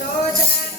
Lord